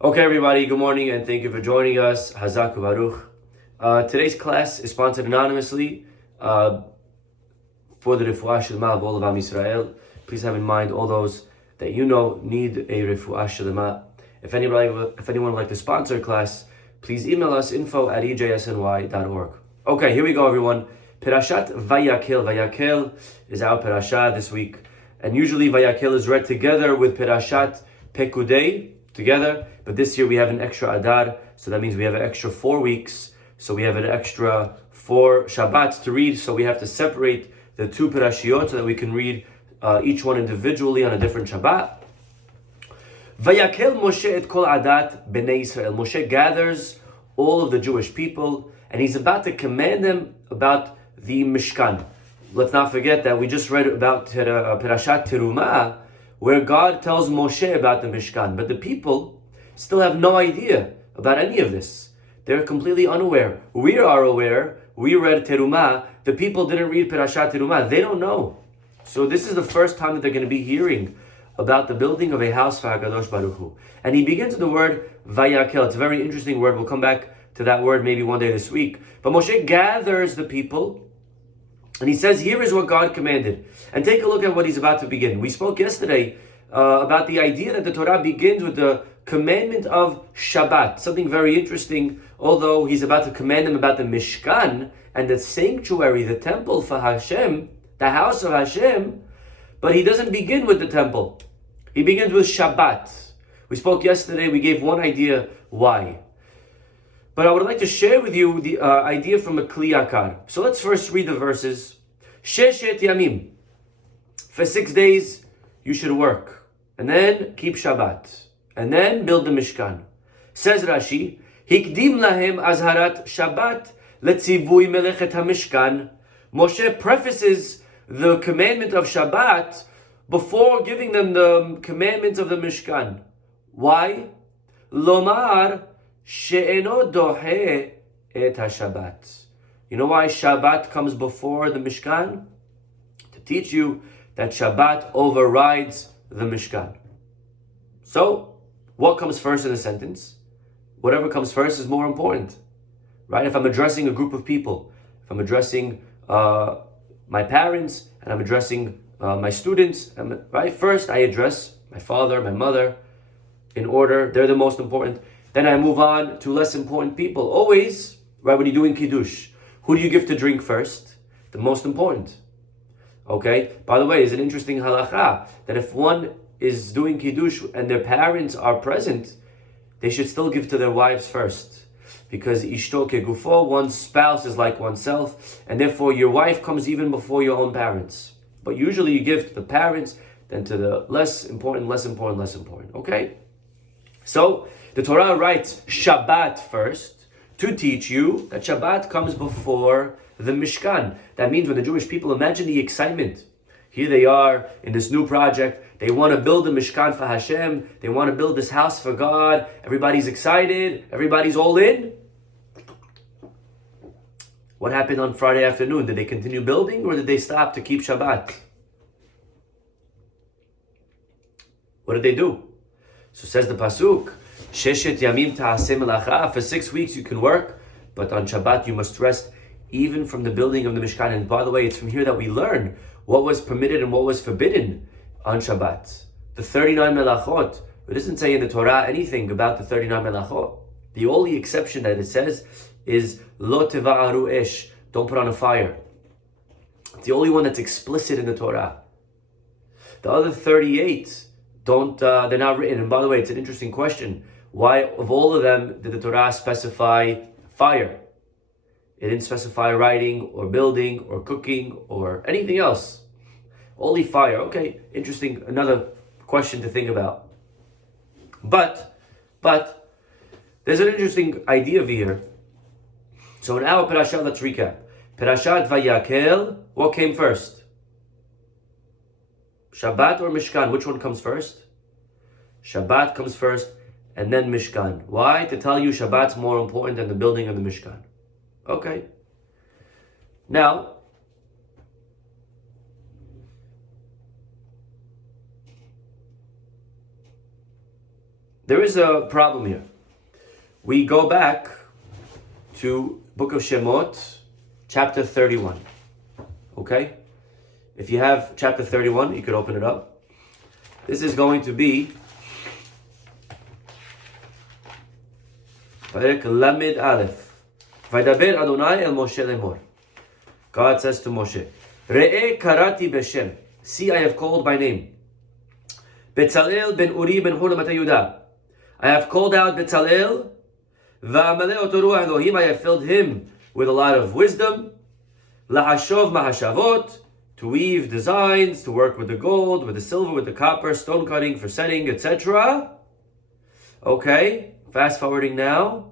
Okay, everybody, good morning and thank you for joining us. Hazak Baruch. Today's class is sponsored anonymously for the Refuah Shlema of all of Am Yisrael. Please have in mind all those that you know need a Refuah Shlema. If anyone would like to sponsor a class, please email us info@ejsny.org. Okay, here we go, everyone. Perashat Vayakhel. Vayakhel is our Perashat this week. And usually Vayakhel is read together with Perashat Pekudei, together, but this year we have an extra Adar, so that means we have an extra 4 weeks, so we have an extra 4 Shabbats to read, so we have to separate the two Perashiot so that we can read each one individually on a different Shabbat. Vayakhel Moshe et kol adat b'nei Yisrael. Moshe gathers all of the Jewish people, and he's about to command them about the Mishkan. Let's not forget that we just read about Perashat Terumah, where God tells Moshe about the Mishkan, but the people still have no idea about any of this. They're completely unaware. We are aware. We read Terumah. The people didn't read Perashat Terumah. They don't know. So this is the first time that they're going to be hearing about the building of a house for HaKadosh Baruch Hu. And he begins with the word Vayakhel. It's a very interesting word. We'll come back to that word maybe one day this week. But Moshe gathers the people, and he says, here is what God commanded. And take a look at what he's about to begin. We spoke yesterday about the idea that the Torah begins with the commandment of Shabbat. Something very interesting, although he's about to command them about the Mishkan and the sanctuary, the temple for Hashem, the house of Hashem, but he doesn't begin with the temple. He begins with Shabbat. We spoke yesterday, we gave one idea why. But I would like to share with you the idea from a Kli Yakar. So let's first read the verses. Sheshet Yamim. For 6 days, you should work. And then keep Shabbat. And then build the Mishkan. Says Rashi, Hikdim lahem azharat Shabbat letzivui melechet hamishkan. Moshe prefaces the commandment of Shabbat before giving them the commandments of the Mishkan. Why? Lomar she'eno dohe et haShabbat. You know why Shabbat comes before the Mishkan? To teach you that Shabbat overrides the Mishkan. So, what comes first in a sentence? Whatever comes first is more important, right? If I'm addressing a group of people, if I'm addressing my parents, and I'm addressing my students, right? First, I address my father, my mother, in order. They're the most important. Then I move on to less important people. Always, right, when you're doing Kiddush, who do you give to drink first? The most important. Okay? By the way, it's an interesting halacha that if one is doing Kiddush and their parents are present, they should still give to their wives first. Because ishto kegufo, one's spouse is like oneself, and therefore your wife comes even before your own parents. But usually you give to the parents, then to the less important. Okay? So, the Torah writes Shabbat first to teach you that Shabbat comes before the Mishkan. That means when the Jewish people, imagine the excitement. Here they are in this new project. They want to build a Mishkan for Hashem. They want to build this house for God. Everybody's excited. Everybody's all in. What happened on Friday afternoon? Did they continue building or did they stop to keep Shabbat? What did they do? So says the Pasuk, Sheshet Yamim Ta'aseh Melacha. For 6 weeks you can work, but on Shabbat you must rest, even from the building of the Mishkan. And by the way, it's from here that we learn what was permitted and what was forbidden on Shabbat. The 39 melachot. It doesn't say in the Torah anything about the 39 melachot. The only exception that it says is lo teva'aru esh. Don't put on a fire. It's the only one that's explicit in the Torah. The other 38 they're not written. And by the way, it's an interesting question. Why, of all of them, did the Torah specify fire? It didn't specify writing or building or cooking or anything else. Only fire. Okay, interesting. Another question to think about. But there's an interesting idea over here. So in our Perashat, let's recap. Perashat Vayakhel, what came first? Shabbat or Mishkan? Which one comes first? Shabbat comes first and then Mishkan. Why? To tell you Shabbat's more important than the building of the Mishkan. Okay. Now, There is a problem here. We go back to Book of Shemot, chapter 31. Okay? If you have chapter 31, you could open it up. This is going to be Vayakhel Lamed Aleph. Vaydaber Adonai el Moshe lemor. God says to Moshe, Re'eh karati beshem. See, I have called by name. Betzalel ben Uri ben Hur Mata Yehuda. I have called out Betzalel. Va'amaleh oto ruach Elohim. I have filled him with a lot of wisdom. Lahashov mahashavot. To weave designs, to work with the gold, with the silver, with the copper, stone cutting for setting, etc. Okay, fast forwarding now.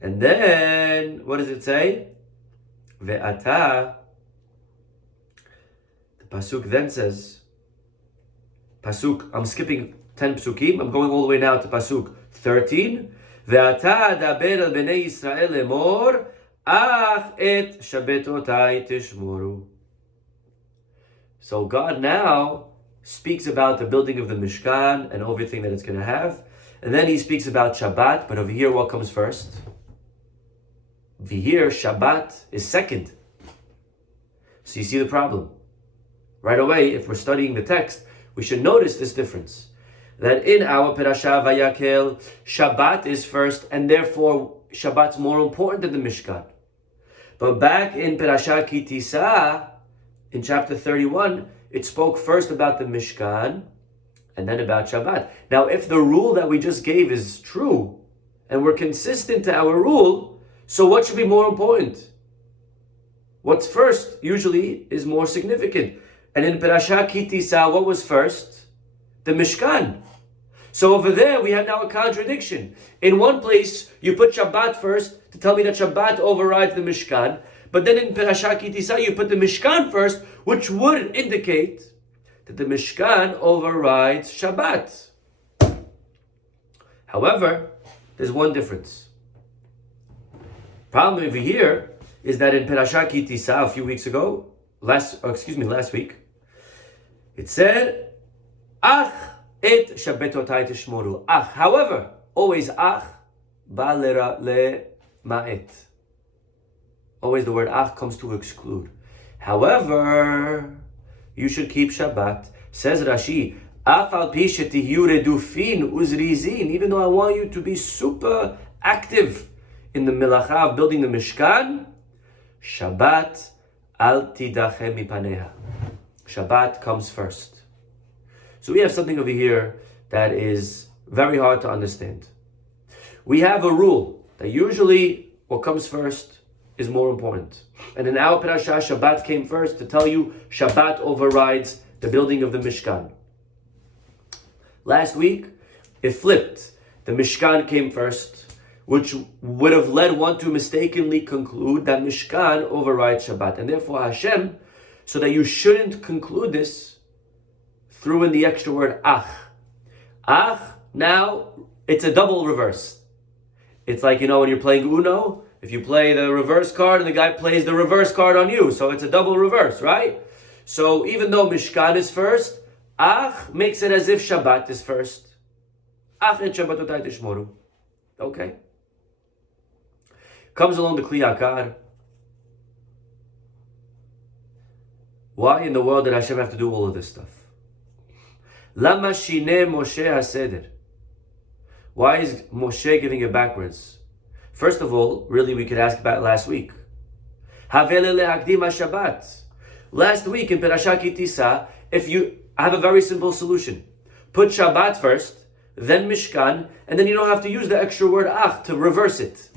And then, what does it say? Ve'ata. The pasuk then says, I'm skipping 10 psukim, I'm going all the way now to pasuk 13. Ve'ata daber al bnei Yisrael lemor, ach et shabbatotai tishmoru. So God now speaks about the building of the Mishkan and everything that it's going to have. And then he speaks about Shabbat, but over here what comes first? Over here, Shabbat is second. So you see the problem. Right away, if we're studying the text, we should notice this difference. That in our Parashah Vayakhel, Shabbat is first, and therefore Shabbat's more important than the Mishkan. But back in Parashah Ki Tisa, in chapter 31, it spoke first about the Mishkan and then about Shabbat. Now, if the rule that we just gave is true and we're consistent to our rule, so what should be more important? What's first usually is more significant. And in Parashah Ki Tisa, what was first? The Mishkan. So over there, we have now a contradiction. In one place, you put Shabbat first to tell me that Shabbat overrides the Mishkan. But then in Parashah Ki Tisa, you put the Mishkan first, which would indicate that the Mishkan overrides Shabbat. However, there's one difference. Problem over here is that in Parashah Ki Tisa a few weeks ago, last week, it said, Ach et shabbatotai tishmoru. Ach, however, always ach, ba le ma'et. Always the word ach comes to exclude. However, you should keep Shabbat. Says Rashi, af al pi shetihiu redufin uzrizin. Even though I want you to be super active in the melacha of building the Mishkan, Shabbat al tidachem mipaneha. Shabbat comes first. So we have something over here that is very hard to understand. We have a rule that usually what comes first is more important. And in our parashah, Shabbat came first to tell you Shabbat overrides the building of the Mishkan. Last week, it flipped. The Mishkan came first, which would have led one to mistakenly conclude that Mishkan overrides Shabbat. And therefore Hashem, so that you shouldn't conclude this, threw in the extra word ach. Ach, now, it's a double reverse. It's like, when you're playing Uno, if you play the reverse card and the guy plays the reverse card on you, so it's a double reverse, right? So even though Mishkan is first, Ach makes it as if Shabbat is first. Ach et Shabbatotai tishmoru. Okay. Comes along the Kli Yakar. Why in the world did Hashem have to do all of this stuff? Lama shineh Moshe haseder. Why is Moshe giving it backwards? First of all, really we could ask about last week. Havele lehakdim haShabbat. Last week in Parashah Ki Tisa, I have a very simple solution. Put Shabbat first, then Mishkan, and then you don't have to use the extra word ach to reverse it.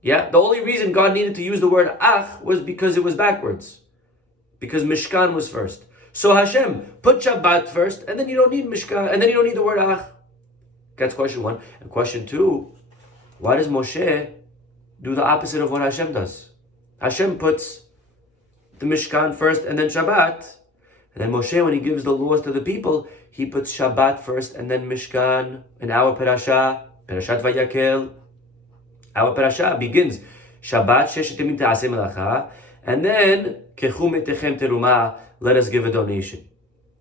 Yeah, the only reason God needed to use the word ach was because it was backwards. Because Mishkan was first. So Hashem, put Shabbat first, and then you don't need Mishkan, and then you don't need the word ach. That's question one. And question two, why does Moshe do the opposite of what Hashem does? Hashem puts the Mishkan first and then Shabbat. And then Moshe, when he gives the laws to the people, he puts Shabbat first and then Mishkan. In our parashah, Parashat Vayakhel, our parashah begins Shabbat sheshet yamim ta'aseh melacha, and then Kechu metechem teruma, let us give a donation.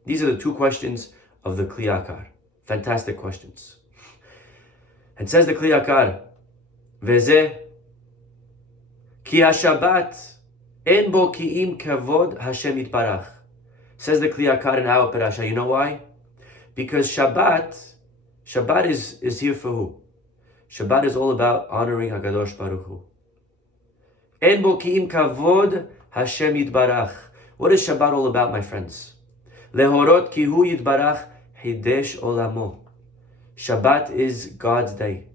These are the two questions of the Kli Yakar? Fantastic questions. And says the Kli Yakar, Veze ki ha-Shabbat en bo ki'im kavod Hashem yitbarach. Says the Kli Yakar in our parasha. You know why? Because Shabbat is here for who? Shabbat is all about honoring HaKadosh Baruch Hu. En bo ki'im kavod Hashem yitbarach. What is Shabbat all about, my friends? Lehorot ki hu yitbarach hidesh olamo. Shabbat is God's day.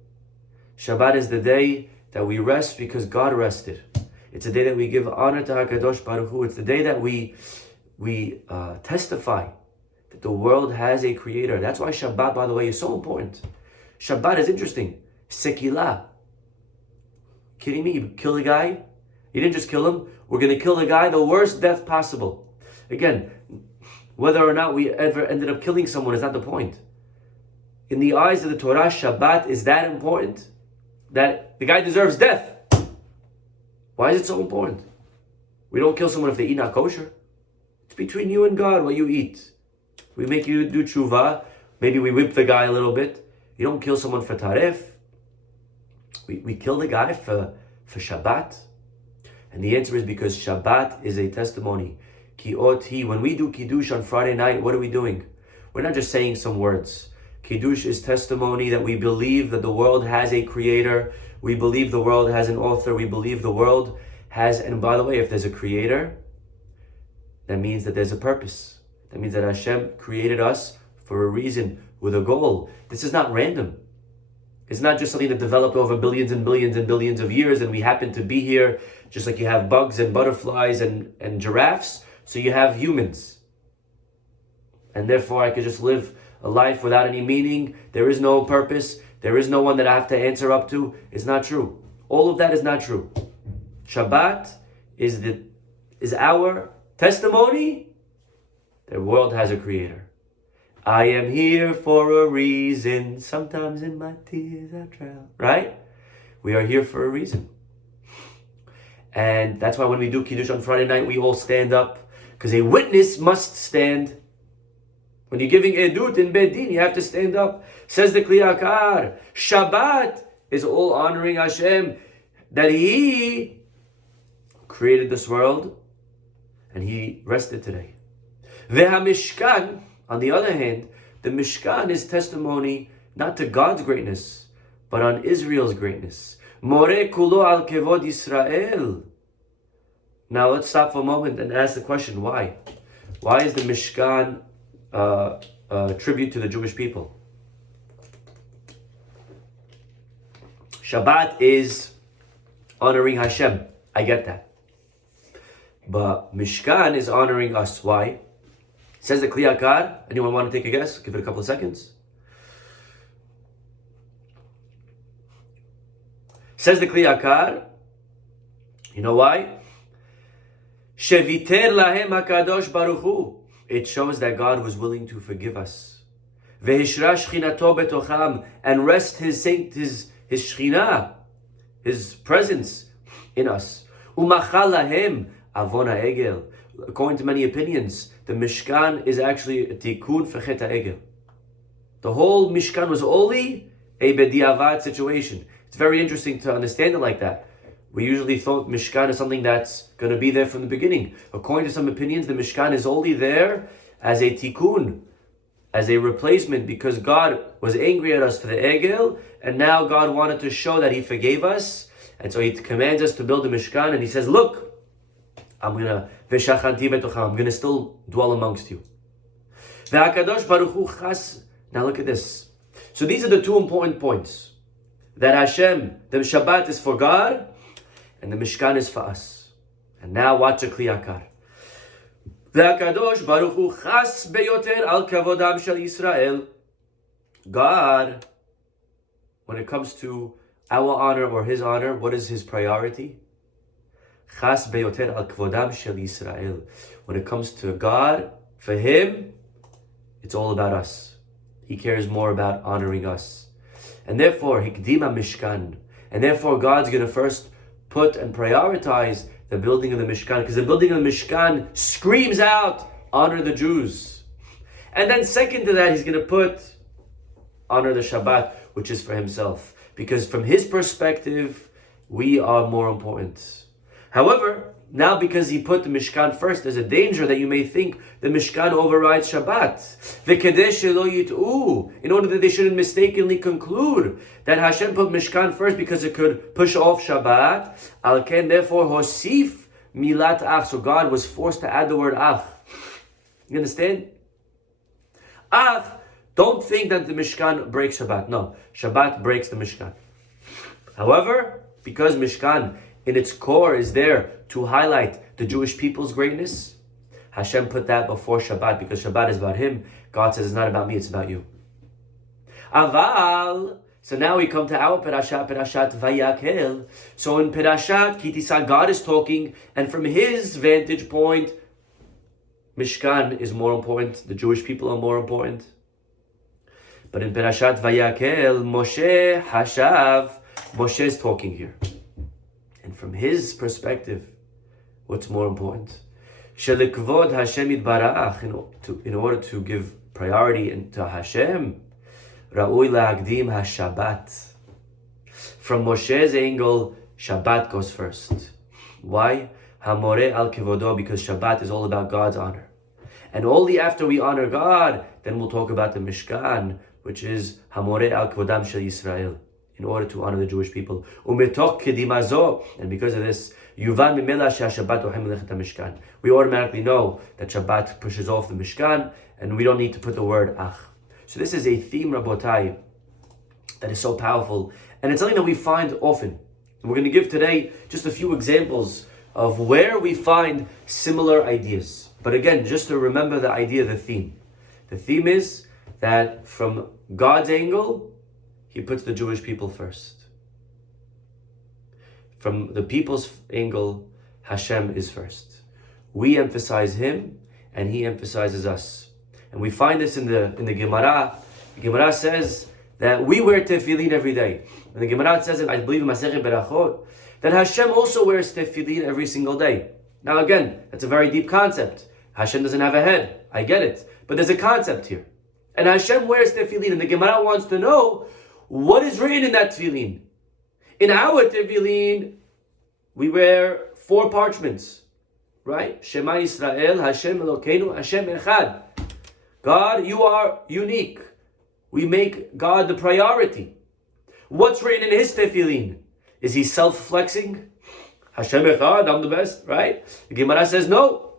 Shabbat is the day that we rest because God rested. It's the day that we give honor to HaKadosh Baruch Hu. It's the day that we testify that the world has a creator. That's why Shabbat, by the way, is so important. Shabbat is interesting. Sekilah. Kidding me? You kill a guy? You didn't just kill him. We're going to kill the guy the worst death possible. Again, whether or not we ever ended up killing someone is not the point. In the eyes of the Torah, Shabbat is that important that the guy deserves death. Why is it so important? We don't kill someone if they eat not kosher. It's between you and God what you eat. We make you do tshuva. Maybe we whip the guy a little bit. You don't kill someone for taref. We kill the guy for Shabbat. And the answer is because Shabbat is a testimony. Ki oti. When we do Kiddush on Friday night, what are we doing? We're not just saying some words. Kiddush is testimony that we believe that the world has a creator. We believe the world has an author. We believe the world has, and by the way, if there's a creator, that means that there's a purpose. That means that Hashem created us for a reason, with a goal. This is not random. It's not just something that developed over billions and billions and billions of years and we happen to be here, just like you have bugs and butterflies and giraffes, so you have humans. And therefore I could just live a life without any meaning. There is no purpose. There is no one that I have to answer up to. It's not true. All of that is not true. Shabbat is our testimony. The world has a creator. I am here for a reason. Sometimes in my tears I drown. Right? We are here for a reason. And that's why when we do Kiddush on Friday night, we all stand up. Because a witness must stand. When you're giving edut in Beit Din, you have to stand up. Says the Kli Yakar, Shabbat is all honoring Hashem, that He created this world and He rested today. Mishkan, on the other hand, the Mishkan is testimony not to God's greatness, but on Israel's greatness. More kulo al kevod Yisrael. Now let's stop for a moment and ask the question, why? Why is the Mishkan tribute to the Jewish people? Shabbat is honoring Hashem. I get that. But Mishkan is honoring us. Why? Says the Kli Yakar. Anyone want to take a guess? Give it a couple of seconds. Says the Kli Yakar. You know why? Sheviter lahem hakadosh baruch hu. It shows that God was willing to forgive us. Vehishra shchinato betocham, and rest His shchina, His presence in us. Umachal lahem avon ha'egel. According to many opinions, the Mishkan is actually a tikkun for chet ha'egel. The whole Mishkan was only a bediavad situation. It's very interesting to understand it like that. We usually thought Mishkan is something that's going to be there from the beginning. According to some opinions, the Mishkan is only there as a tikkun, as a replacement, because God was angry at us for the Egel, and now God wanted to show that He forgave us, and so He commands us to build a Mishkan, and He says, look, I'm going to still dwell amongst you. Now look at this. So these are the two important points. That Hashem, the Shabbat is for God, and the Mishkan is for us. And now watch the Kli Yakar. Ve'akadosh baruch hu chas beyoter al kavodam shel Yisrael. God, when it comes to our honor or His honor, what is His priority? Chas beyoter al kavodam shel Yisrael. When it comes to God, for Him, it's all about us. He cares more about honoring us. And therefore, hikdima Mishkan. And therefore, God's going to first put and prioritize the building of the Mishkan, because the building of the Mishkan screams out, honor the Jews. And then second to that, he's going to put honor the Shabbat, which is for himself. Because from his perspective, we are more important. However, now because he put the Mishkan first, there's a danger that you may think the Mishkan overrides Shabbat. In order that they shouldn't mistakenly conclude that Hashem put Mishkan first because it could push off Shabbat. Al-ken, therefore, hosif milat ach. So God was forced to add the word ach. You understand? Ach, don't think that the Mishkan breaks Shabbat. No, Shabbat breaks the Mishkan. However, because Mishkan in its core is there to highlight the Jewish people's greatness, Hashem put that before Shabbat because Shabbat is about Him. God says it's not about me, it's about you. Aval. So now we come to our Perashat Vayakhel. So in Perashat Kitisa, God is talking, and from His vantage point, Mishkan is more important. The Jewish people are more important. But in Perashat Vayakhel, Moshe Hashav, Moshe is talking here. And from his perspective, what's more important? Shelikvod Hashem Yitbarach, in order to give priority to Hashem, Ra'ui la'agdim HaShabbat. From Moshe's angle, Shabbat goes first. Why? Hamoreh al kivodo, because Shabbat is all about God's honor. And only after we honor God, then we'll talk about the Mishkan, which is Hamoreh al kivodam shel Yisrael, in order to honor the Jewish people. Umetoch kedimazo, and because of this, Yuvan mimela she'Shabbat ohem lechet HaMishkan. We automatically know that Shabbat pushes off the Mishkan, and we don't need to put the word ach. So this is a theme, Rabotai, that is so powerful, and it's something that we find often. And we're going to give today just a few examples of where we find similar ideas. But again, just to remember the idea, the theme. The theme is that from God's angle, He puts the Jewish people first. From the people's angle, Hashem is first. We emphasize Him, and He emphasizes us. And we find this in the Gemara. The Gemara says that we wear tefillin every day. And the Gemara says, I believe in Masechet Berachot, that Hashem also wears tefillin every single day. Now again, that's a very deep concept. Hashem doesn't have a head. I get it. But there's a concept here. And Hashem wears tefillin. And the Gemara wants to know, what is written in that tefillin? In our tefillin, we wear 4 parchments. Right? Shema Yisrael, Hashem Elokeinu, Hashem Echad. God, you are unique. We make God the priority. What's written in His tefillin? Is He self-flexing? Hashem Echad, I'm the best, right? The Gemara says no.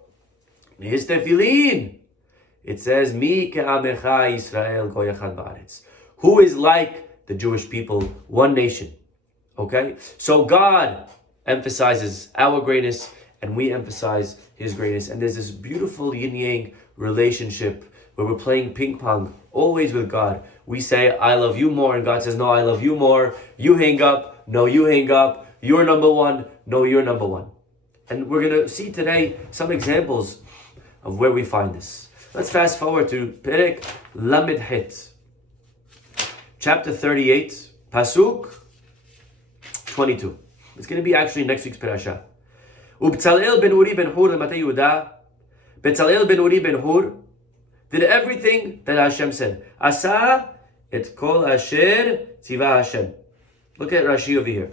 In His tefillin, it says, Mi ke'amecha Yisrael ko yachad ba'aretz. Who is like the Jewish people, one nation? Okay? So God emphasizes our greatness, and we emphasize His greatness. And there's this beautiful yin-yang relationship where we're playing ping pong, always with God. We say, I love you more, and God says, no, I love you more. You hang up, no, you hang up. You're number one, no, you're number one. And we're going to see today some examples of where we find this. Let's fast forward to Perek Lamed Het, chapter 38, Pasuk 22. It's going to be actually next week's Perasha. Ubtzalel ben Uri ben Hur lematei Yehuda. Betzalel ben Uri ben Hur did everything that Hashem said. Asa et kol asher tziva Hashem. Look at Rashi over here.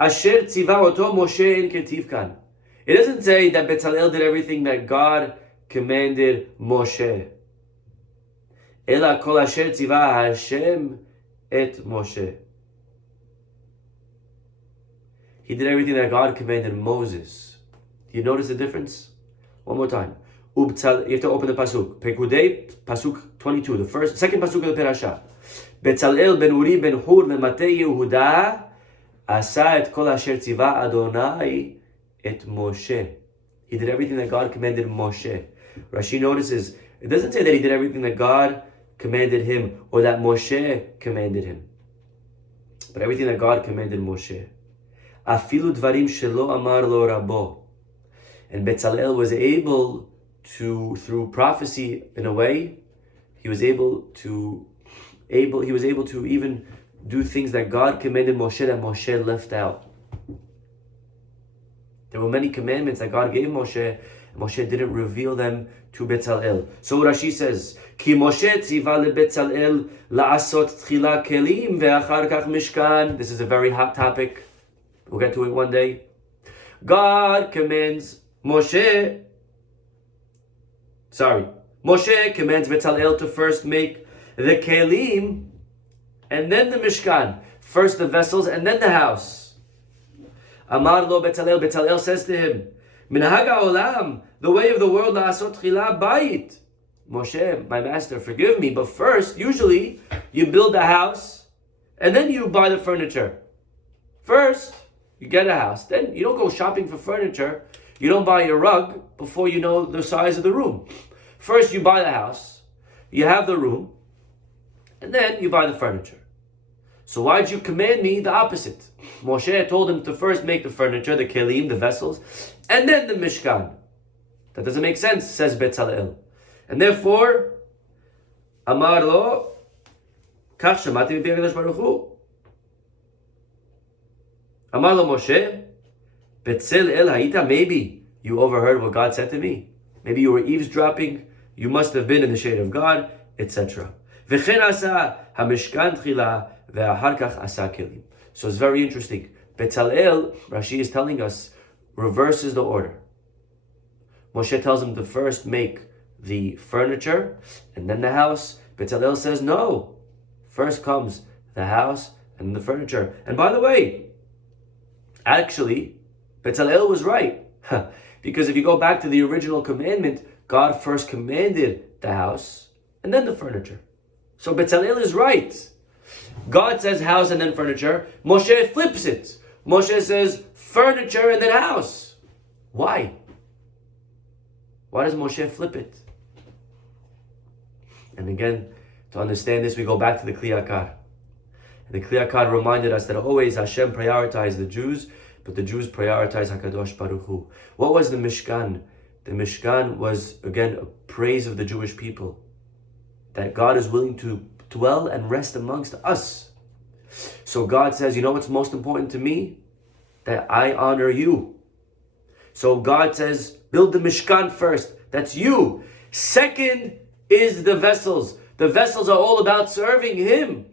Asher tziva oto Moshe en ketiv kan. It doesn't say that Betzalel did everything that God commanded Moshe. Ela kol asher tziva Hashem et Moshe. He did everything that God commanded Moses. Do you notice the difference? One more time. You have to open the pasuk. Pekudei, pasuk 22, the second pasuk of the parasha. Betzalel ben Uri ben Hur mematei Yehuda asa et kol asher tziva Adonai et Moshe. He did everything that God commanded Moshe. Rashi notices, it doesn't say that he did everything that God commanded him or that Moshe commanded him, but everything that God commanded Moshe. Afilu dvarim shelo amar lo rabo. And Betzalel was able to, through prophecy in a way, he was able to even do things that God commanded Moshe that Moshe left out. There were many commandments that God gave Moshe, Moshe didn't reveal them to Bezalel. So Rashi says, Ki Moshe tziva leBetzalel la'asot tchila kelim ve'achar kach Mishkan. This is a very hot topic. We'll get to it one day. Moshe commands Bezalel to first make the kelim and then the Mishkan. First the vessels and then the house. Amar lo Bezalel says to him, Minhag ha'olam, the way of the world, la'asot tchila bayit. Moshe, my master, forgive me, but first, usually, you build a house, and then you buy the furniture. First, you get a house, then you don't go shopping for furniture, you don't buy a rug before you know the size of the room. First, you buy the house, you have the room, and then you buy the furniture. So why'd you command me the opposite? Moshe told him to first make the furniture, the kelim, the vessels, and then the Mishkan. That doesn't make sense, says Bezalel. And therefore, Amar lo, kach shamati mipei HaKadosh Baruch Hu. Amar lo Moshe, Bezalel hayita, maybe you overheard what God said to me. Maybe you were eavesdropping, you must have been in the shade of God, etc. V'chen asa ha-Mishkan tchila ve'ahar kach asa kelim. So it's very interesting. Bezalel, Rashi is telling us, reverses the order. Moshe tells him to first make the furniture and then the house. Bezalel says no. First comes the house and the furniture. And by the way, actually, Bezalel was right. Because if you go back to the original commandment, God first commanded the house and then the furniture. So Bezalel is right. God says house and then furniture. Moshe flips it. Moshe says furniture and then house. Why? Why does Moshe flip it? And again, to understand this, we go back to the Kli Yakar. And the Kli Yakar reminded us that always Hashem prioritized the Jews, but the Jews prioritized HaKadosh Baruch Hu. What was the Mishkan? The Mishkan was, again, a praise of the Jewish people. That God is willing to dwell and rest amongst us. So God says, you know what's most important to me? That I honor you. So God says, build the Mishkan first. That's you. Second is the vessels. The vessels are all about serving Him.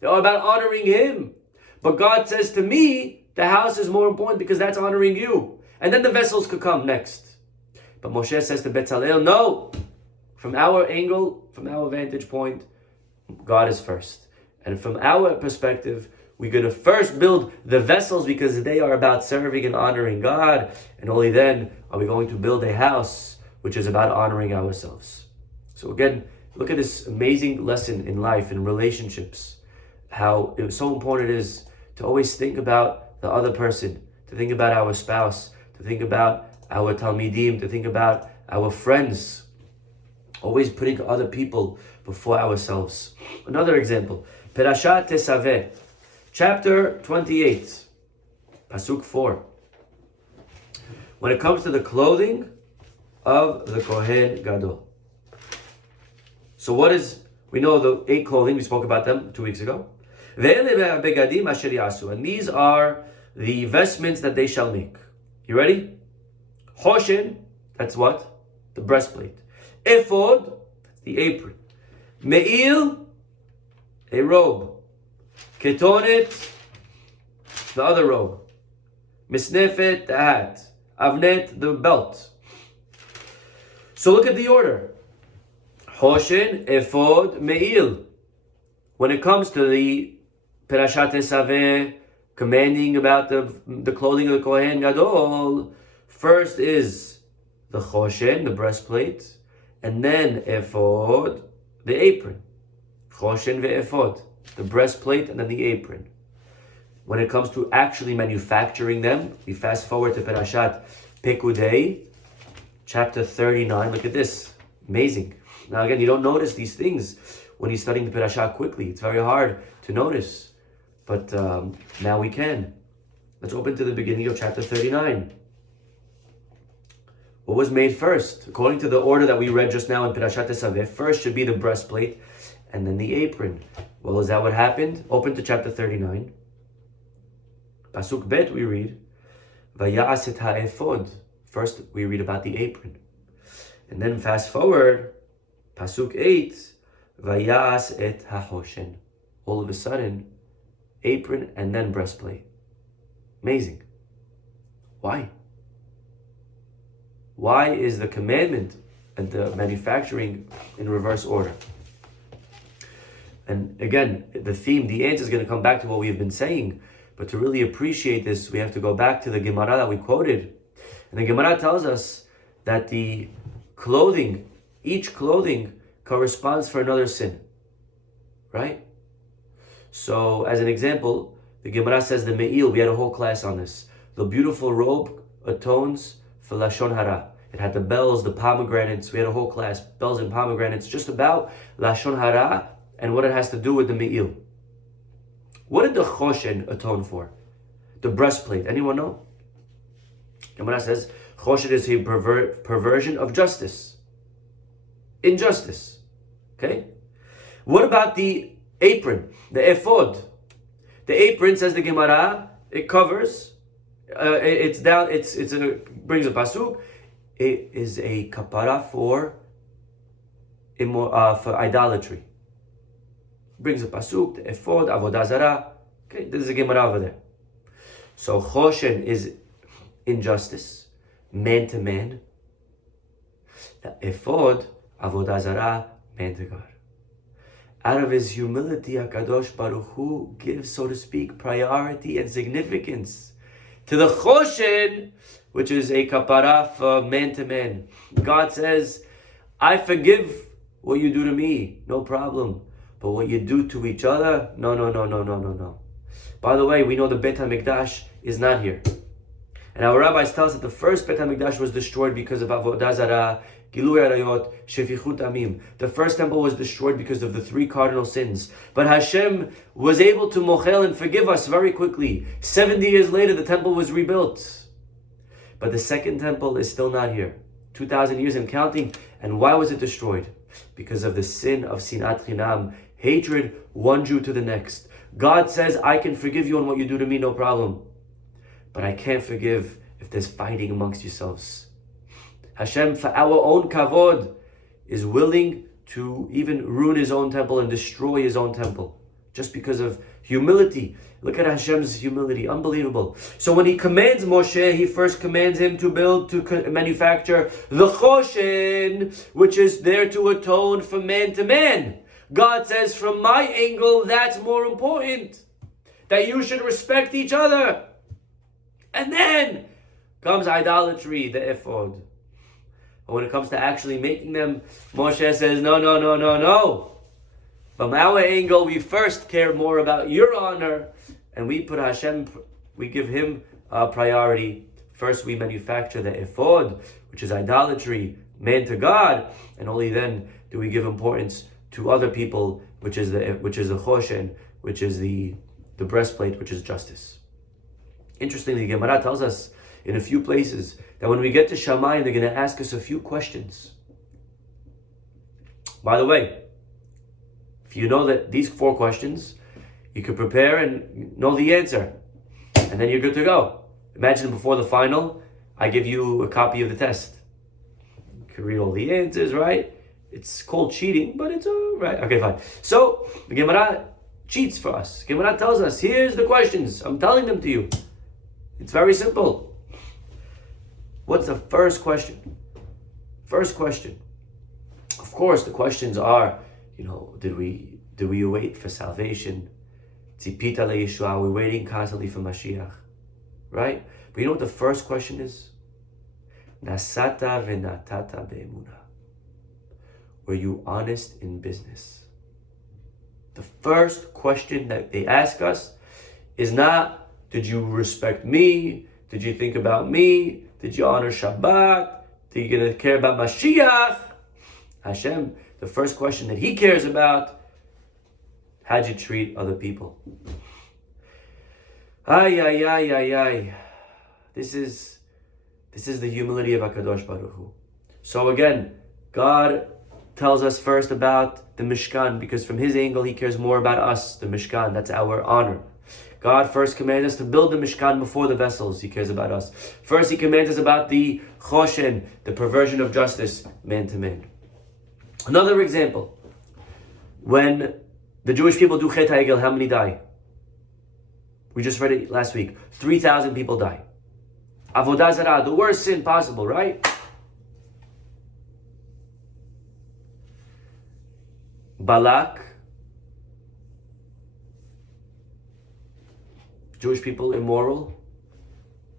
They're all about honoring Him. But God says to me, the house is more important because that's honoring you. And then the vessels could come next. But Moshe says to Bezalel, no. From our angle, from our vantage point, God is first. And from our perspective, we're going to first build the vessels because they are about serving and honoring God. And only then are we going to build a house which is about honoring ourselves. So again, look at this amazing lesson in life, in relationships. How so important it is to always think about the other person, to think about our spouse, to think about our talmidim, to think about our friends. Always putting other people before ourselves. Another example, Perashat Tesaveh, chapter 28, Pasuk 4. When it comes to the clothing of the Kohen Gadol. So what is, we know the 8 clothing, we spoke about them 2 weeks ago. And these are the vestments that they shall make. You ready? Hoshen, that's what? The breastplate. Ephod, that's the apron. Me'il, a robe. Ketonet, the other robe. Misnefet, the hat. Avnet, the belt. So look at the order. Hoshen, Ephod, Me'il. When it comes to the Perashat Tesaveh, commanding about the clothing of the Kohen Gadol, first is the Choshen, the breastplate, and then Ephod, the apron. Choshen ve'ephod, the breastplate and then the apron. When it comes to actually manufacturing them, we fast forward to Perashat Pekudei, chapter 39. Look at this. Amazing. Now again, you don't notice these things when you're studying the Perashah quickly. It's very hard to notice. But now we can. Let's open to the beginning of chapter 39. What was made first? According to the order that we read just now in Perashat Tesaveh, first should be the breastplate and then the apron. Well, is that what happened? Open to chapter 39. Pasuk Bet we read, Vaya'as et ha'ephod. First we read about the apron. And then fast forward, Pasuk 8, Vayas et hahoshen. All of a sudden, apron and then breastplate. Amazing. Why? Why is the commandment and the manufacturing in reverse order? And again, the theme, the answer is going to come back to what we've been saying. But to really appreciate this, we have to go back to the Gemara that we quoted. And the Gemara tells us that the clothing, each clothing corresponds for another sin. Right? So, as an example, the Gemara says the Me'il, we had a whole class on this. The beautiful robe atones for Lashon Hara. It had the bells, the pomegranates. We had a whole class, bells and pomegranates, just about Lashon Hara and what it has to do with the Me'il. What did the Choshen atone for? The breastplate. Anyone know? Gemara says, Choshen is a perversion of justice. Injustice. Okay? What about the apron? The ephod. The apron, says the Gemara, it covers, it's down, brings a pasuk. It is a kapara for idolatry. Brings a pasuk, the ephod, avodah zarah. Okay, this is a Gemara over there. So Choshen is injustice, man to man. The ephod, avodah zarah, man to God. Out of his humility, HaKadosh Baruch Hu gives, so to speak, priority and significance to the Choshen, which is a kapara for man to man. God says, I forgive what you do to me, no problem. But what you do to each other, no. By the way, we know the Beit HaMikdash is not here. And our rabbis tell us that the first Beit HaMikdash was destroyed because of Avodah Zarah, Gilui Arayot, Shefichut Amim. The first temple was destroyed because of the 3 cardinal sins. But Hashem was able to mochel and forgive us very quickly. 70 years later, the temple was rebuilt. But the second temple is still not here. 2,000 years and counting. And why was it destroyed? Because of the sin of Sinat Chinam, hatred, one Jew to the next. God says, I can forgive you on what you do to me, no problem. But I can't forgive if there's fighting amongst yourselves. Hashem, for our own kavod, is willing to even ruin his own temple and destroy his own temple. Just because of humility. Look at Hashem's humility, unbelievable. So when he commands Moshe, he first commands him to manufacture the Choshen, which is there to atone from man to man. God says, from my angle, that's more important. That you should respect each other. And then comes idolatry, the ephod. But when it comes to actually making them, Moshe says, no. From our angle, we first care more about your honor, and we put Hashem, we give him priority. First, we manufacture the ephod, which is idolatry, man to God, and only then do we give importance to other people, which is the Choshen, which is the breastplate, which is justice. Interestingly, Gemara tells us in a few places that when we get to Shamayim, they're going to ask us a few questions. By the way, if you know that these 4 questions, you could prepare and know the answer, and then you're good to go. Imagine before the final, I give you a copy of the test. You can read all the answers, right? It's called cheating, but it's all right. Okay, fine. So, the Gemara cheats for us. Gemara tells us, here's the questions. I'm telling them to you. It's very simple. What's the first question? First question. Of course, the questions are, did we wait for salvation? Tzipita leYeshua, are we waiting constantly for Mashiach? Right? But you know what the first question is? Nasata v'natata be'emunah. Were you honest in business? The first question that they ask us is not, did you respect me? Did you think about me? Did you honor Shabbat? Did you care about Mashiach? Hashem, the first question that he cares about, how'd you treat other people? Ay. This is the humility of HaKadosh Baruch Hu. So again, God tells us first about the Mishkan, because from his angle, he cares more about us, the Mishkan. That's our honor. God first commands us to build the Mishkan before the vessels. He cares about us. First, He commands us about the choshen, the perversion of justice, man to man. Another example, when the Jewish people do Chet HaEgel, how many die? We just read it last week. 3,000 people die. Avodah Zarah, the worst sin possible, right? Balak, Jewish people immoral,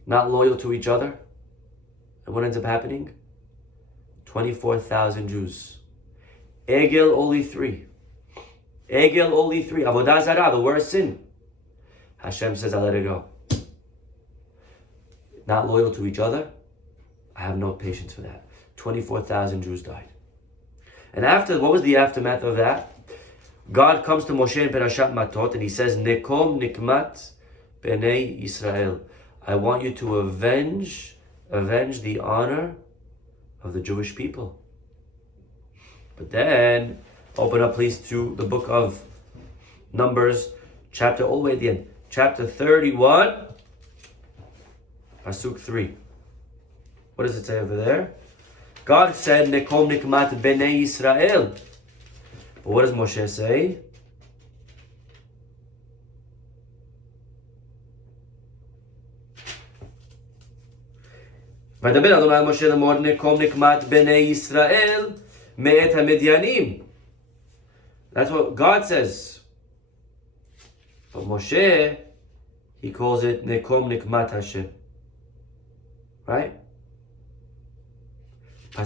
not loyal to each other. And what ends up happening? 24,000 Jews. Egel, only 3. Egel, only 3. Avodah Zarah, the worst sin. Hashem says, I let it go. Not loyal to each other, I have no patience for that. 24,000 Jews died. And after, what was the aftermath of that? God comes to Moshe in Perashat Matot and He says, Nekom nikmat b'nei Yisrael. I want you to avenge the honor of the Jewish people. But then, open up please to the book of Numbers, chapter all the way at the end. Chapter 31, Pasuk 3. What does it say over there? God said, Nekom nikmat b'nei Yisrael. But what does Moshe say? וידבר אדוני אל משה לאמור נקום נקמת בני ישראל מאת המדיינים. That's what God says. But Moshe, he calls it nekom nikmat Hashem. Right?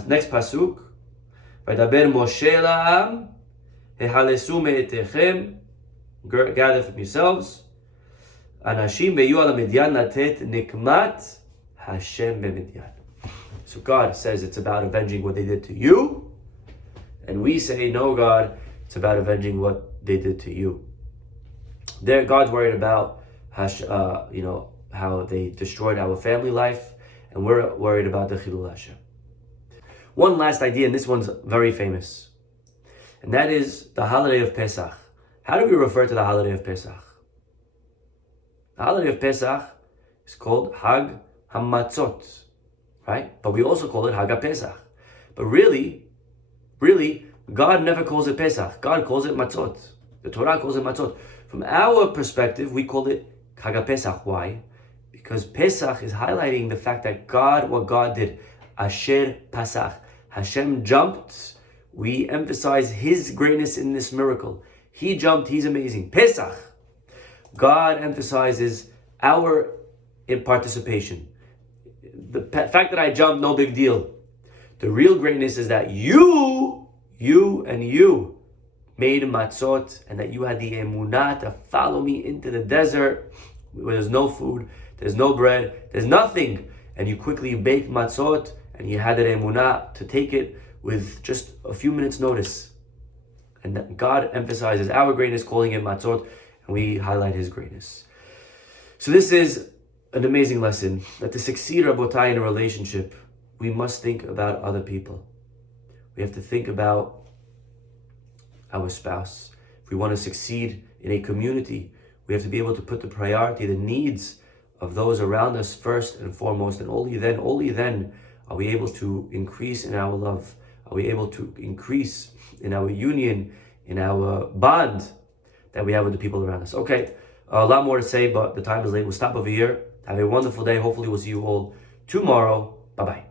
Next pasuk. וידבר משה לעם, החלסו מאתכם, gather from yourselves, אנשים ויהיו על המדיין לתת נקמת Hashem b'midyan. So God says it's about avenging what they did to you, and we say, no, God, it's about avenging what they did to you. There, God's worried about how they destroyed our family life, and we're worried about the Chilul Hashem. One last idea, and this one's very famous, and that is the holiday of Pesach. How do we refer to the holiday of Pesach? The holiday of Pesach is called Hag HaMatzot, right? But we also call it Hag HaPesach. But really, God never calls it Pesach. God calls it Matzot. The Torah calls it Matzot. From our perspective, we call it Hag HaPesach. Why? Because Pesach is highlighting the fact that what God did, Asher Pasach. Hashem jumped. We emphasize His greatness in this miracle. He jumped, He's amazing. Pesach. God emphasizes our participation. The fact that I jumped, no big deal. The real greatness is that you made matzot, and that you had the emunah to follow me into the desert where there's no food, there's no bread, there's nothing, and you quickly baked matzot, and you had that emunah to take it with just a few minutes notice. And that God emphasizes our greatness, calling it matzot, and we highlight His greatness. So this is an amazing lesson, that to succeed, Rabotai, in a relationship, we must think about other people. We have to think about our spouse. If we want to succeed in a community, we have to be able to put the priority, the needs of those around us first and foremost, and only then are we able to increase in our love. Are we able to increase in our union, in our bond that we have with the people around us? Okay, a lot more to say, but the time is late. We'll stop over here. Have a wonderful day. Hopefully we'll see you all tomorrow. Bye-bye.